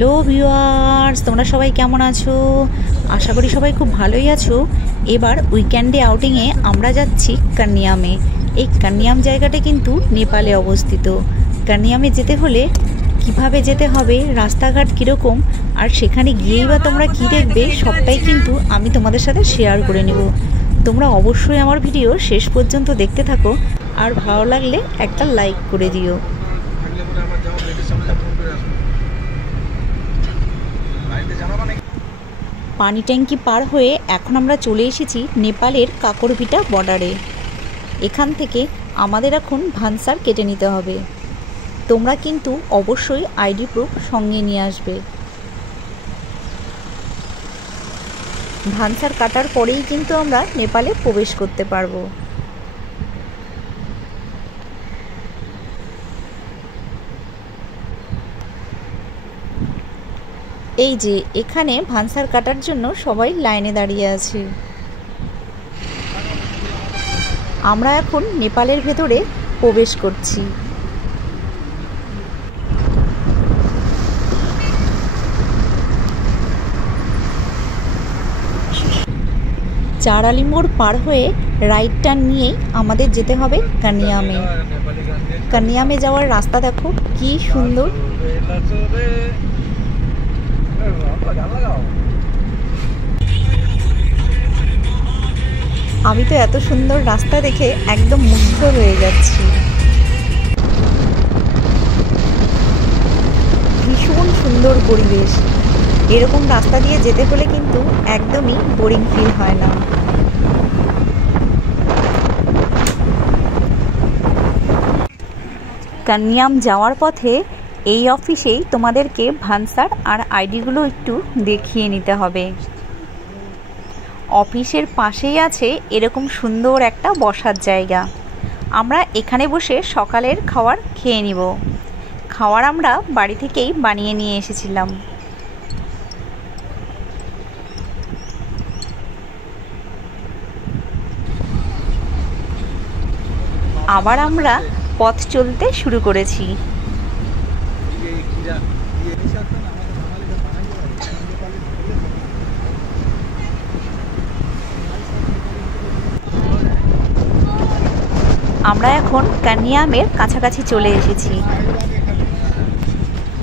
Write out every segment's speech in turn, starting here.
Hello viewers, তোমরা সবাই কেমন আছো? আশা করি সবাই খুব ভালোই আছো। এবার উইকেন্ডে আউটিংয়ে আমরা যাচ্ছি কান্যামে। এই কান্যাম জায়গাটা কিন্তু নেপালে অবস্থিত। কান্যামে যেতে হলে কিভাবে যেতে হবে, রাস্তাঘাট কীরকম, আর সেখানে গিয়েই বা তোমরা কী দেখবে, সবটাই কিন্তু আমি তোমাদের সাথে শেয়ার করে নেব। তোমরা অবশ্যই আমার ভিডিও শেষ পর্যন্ত দেখতে থাকো, আর ভালো লাগলে একটা লাইক করে দিও। পানি ট্যাঙ্কি পার হয়ে এখন আমরা চলে এসেছি নেপালের কাকরভিটা বর্ডারে। এখান থেকে আমাদের এখন ভানসার কেটে নিতে হবে। তোমরা কিন্তু অবশ্যই আইডি প্রুফ সঙ্গে নিয়ে আসবে। ভানসার কাটার পরেই কিন্তু আমরা নেপালে প্রবেশ করতে পারবো। এই যে এখানে ভানসার কাটার জন্য সবাই লাইনে দাঁড়িয়ে আছে। আমরা এখন নেপালের ভেতরে প্রবেশ করছি। চারালি মোড় পার হয়ে রাইট টার্ন নিয়েই আমাদের যেতে হবে কান্যামে। কান্যামে যাওয়ার রাস্তা দেখো কি সুন্দর। আমি তো এত সুন্দর রাস্তা দেখে একদম মুগ্ধ হয়ে যাচ্ছি। ভীষণ সুন্দর পরিবেশ। এরকম রাস্তা দিয়ে যেতে হলে কিন্তু একদমই বোরিং ফিল হয় না। কান্যাম যাওয়ার পথে এই অফিসেই তোমাদেরকে ভানসার আর আইডিগুলো একটু দেখিয়ে নিতে হবে। অফিসের পাশেই আছে এরকম সুন্দর একটা বসার জায়গা। আমরা এখানে বসে সকালের খাবার খেয়ে নিব। খাবার আমরা বাড়ি থেকেই বানিয়ে নিয়ে এসেছিলাম। আবার আমরা পথ চলতে শুরু করেছি। আমরা এখন কান্যামের কাছাকাছি চলে এসেছি।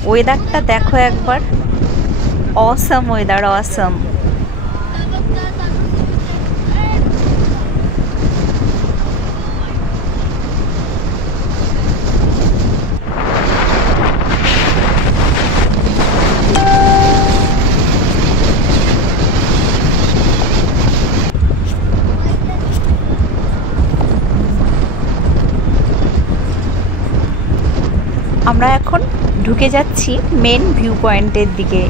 ওয়েদারটা দেখো একবার, অসম ওয়েদার, অসম। আমরা এখন ঢুকে যাচ্ছি মেন ভিউ পয়েন্টের দিকে।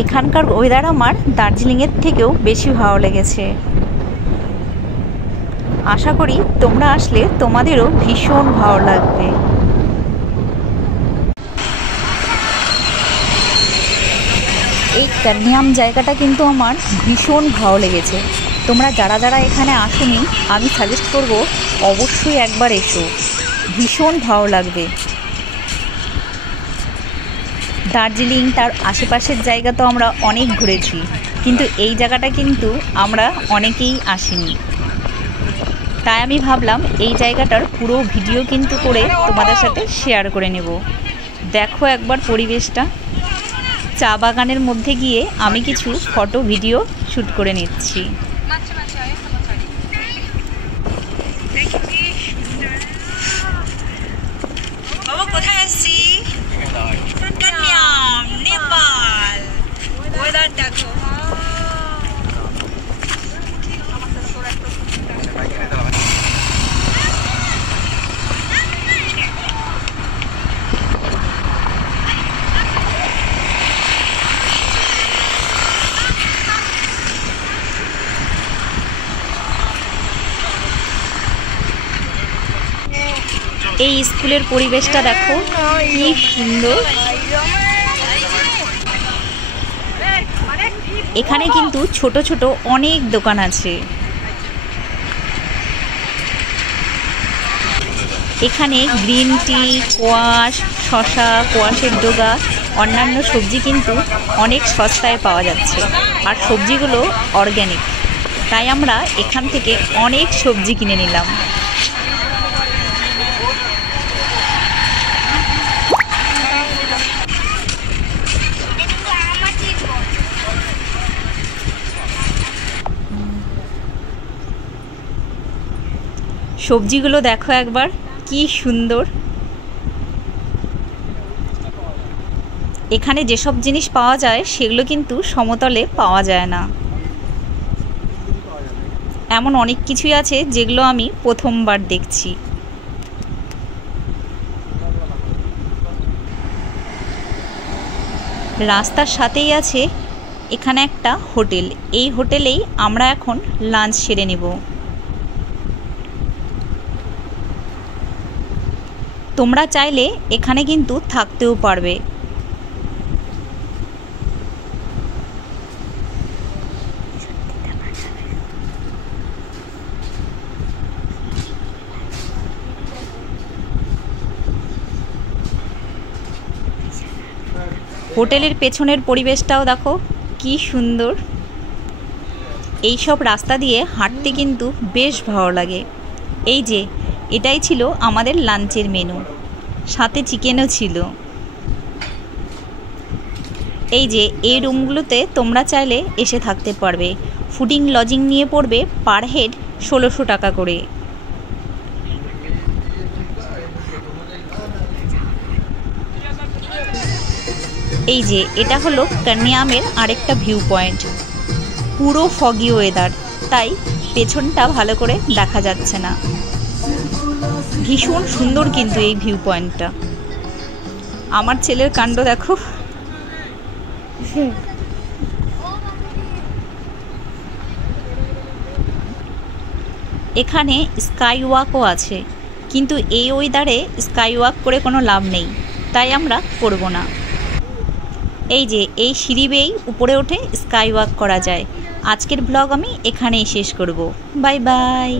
এখানকার ওয়েদার আমার দার্জিলিংয়ের থেকেও বেশি ভালো লেগেছে। আশা করি তোমরা আসলে তোমাদেরও ভীষণ ভালো লাগবে। এই কান্যাম জায়গাটা কিন্তু আমার ভীষণ ভালো লেগেছে। তোমরা যারা যারা এখানে আসোনি, আমি সাজেস্ট করব অবশ্যই একবার এসো, ভীষণ ভালো লাগবে। দার্জিলিং তার আশেপাশের জায়গা তো আমরা অনেক ঘুরেছি, কিন্তু এই জায়গাটা কিন্তু আমরা অনেকেই আসিনি। তাই আমি ভাবলাম এই জায়গাটার পুরো ভিডিও কিন্তু করে তোমাদের সাথে শেয়ার করে নেব। দেখো একবার পরিবেশটা। চা বাগানের মধ্যে গিয়ে আমি কিছু ফটো ভিডিও শ্যুট করে নিচ্ছি। কোথায় আসছি? কান্যাম, নেপাল। ওয়েদার দেখো। এই স্কুলের পরিবেশটা দেখো কি সুন্দর। এখানে কিন্তু ছোট ছোট অনেক দোকান আছে। এখানে গ্রিন টি, কোয়াশ, শশা, কোয়াশের ডগা, অন্যান্য সবজি কিন্তু অনেক সস্তায় পাওয়া যাচ্ছে, আর সবজিগুলো অর্গ্যানিক। তাই আমরা এখান থেকে অনেক সবজি কিনে নিলাম। সবজিগুলো দেখো একবার, কি সুন্দর। এখানে যেসব জিনিস পাওয়া যায় সেগুলো কিন্তু সমতলে পাওয়া যায় না। এমন অনেক কিছুই আছে যেগুলো আমি প্রথমবার দেখছি। রাস্তার সাথেই আছে এখানে একটা হোটেল। এই হোটেলেই আমরা এখন লাঞ্চ সেরে নেব। তোমরা চাইলে এখানে কিন্তু থাকতেও পারবে। হোটেলের পেছনের পরিবেশটাও দেখো কি সুন্দর। এই সব রাস্তা দিয়ে হাঁটতে কিন্তু বেশ ভালো লাগে। এই যে এটাই ছিল আমাদের লাঞ্চের মেনু, সাথে চিকেনও ছিল। এই যে এই রুমগুলোতে তোমরা চাইলে এসে থাকতে পারবে। ফুডিং লজিং নিয়ে পড়বে পার হেড 1600 টাকা করে। এই যে এটা হলো কান্নিয়ামের আরেকটা ভিউ পয়েন্ট। পুরো ফগি ওয়েদার, তাই পেছনটা ভালো করে দেখা যাচ্ছে না। ভীষণ সুন্দর কিন্তু এই ভিউ পয়েন্টটা। আমার ছেলের কাণ্ড দেখো। এখানে স্কাই ওয়াকও আছে, কিন্তু এই ওয়েদারে স্কাই ওয়াক করে কোনো লাভ নেই, তাই আমরা করব না। এই যে এই সিঁড়ি বেয়েই উপরে উঠে স্কাই ওয়াক করা যায়। আজকের ব্লগ আমি এখানেই শেষ করব। Bye bye.